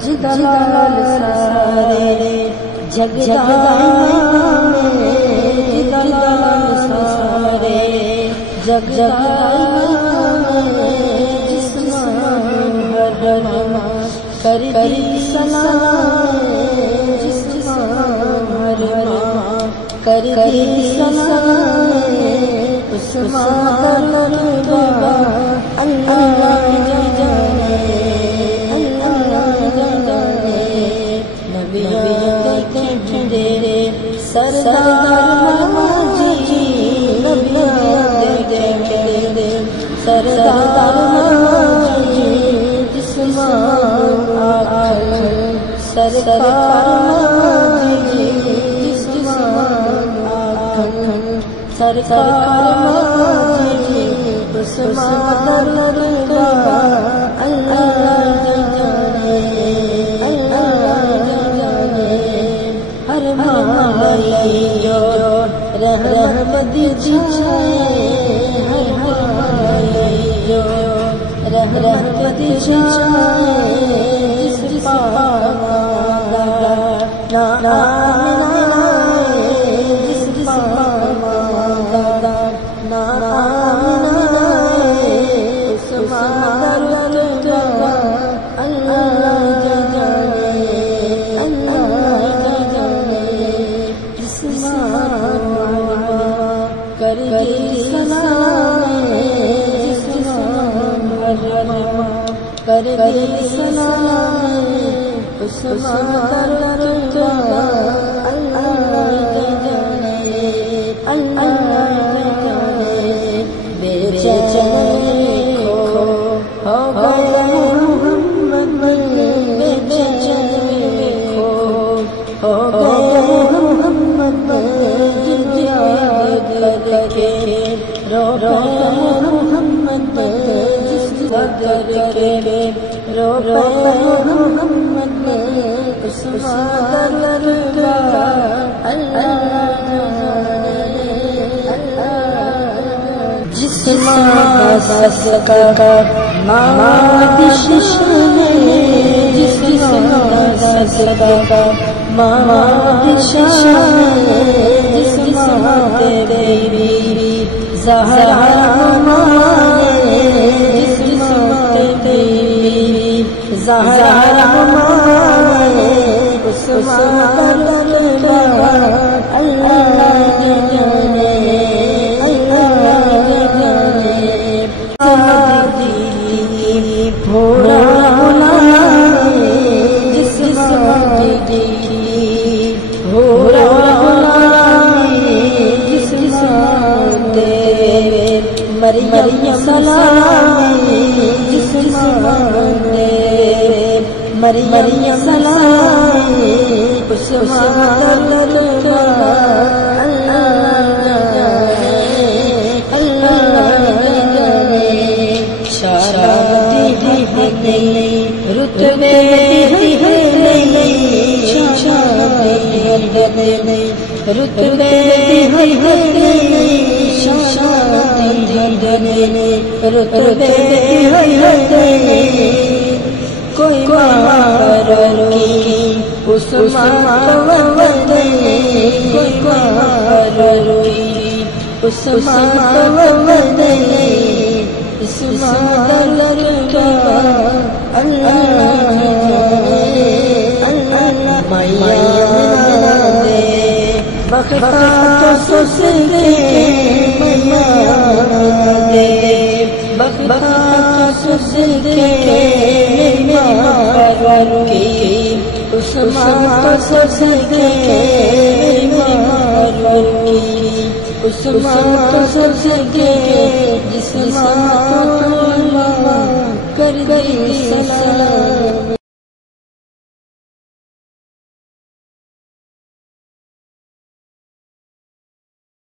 جلال سارے جگ جلال سارے جگ جسمان ہر کری سلام جسمان ہر کری سلام عثمان دربا اللہ جانے نبی دے سردار ماجی نبی دے سردار ماجی جسمان آخر سرکار ماجی جسمان آخر سرکار ماجی عثمان دربا اللہ جانے ہر مالی جو رحمت چھائے ہر مالی جو رحمت چھائے جس پاک نام جس پاک نام عثمان دربا اللہ جانے کری سلام جسمان کری سلام عثمان دربا اللہ جانے بے چین ہو گیا محمد بے چین ہو گیا محمد کے رو محمد جس قدر کے رو محمد عثمان دربا اللہ جسمان کا ماد شان جسمان کا ماد شان جسمان تیری زہرا مانے جسمان تیری زہرا مانے عثمان دربا اللہ جانے بھولا جسمان تیری بھولا جسمان تیرے مریم سلام جسمان تیرے مریم سلام عثمان دربا اللہ جانے شرابی نہیں رتبے نہیں شرابی نہیں رتبے نہیں شرابی نہیں رتبے نہیں کوئی ماروی عثمان نہیں کوئی ماروی عثمان نہیں عثمان دربا اللہ میاں دے بخت سس کے میاں دے بخت سس کے پرور کی عثمان سس کے پرور کی عثمان سس کے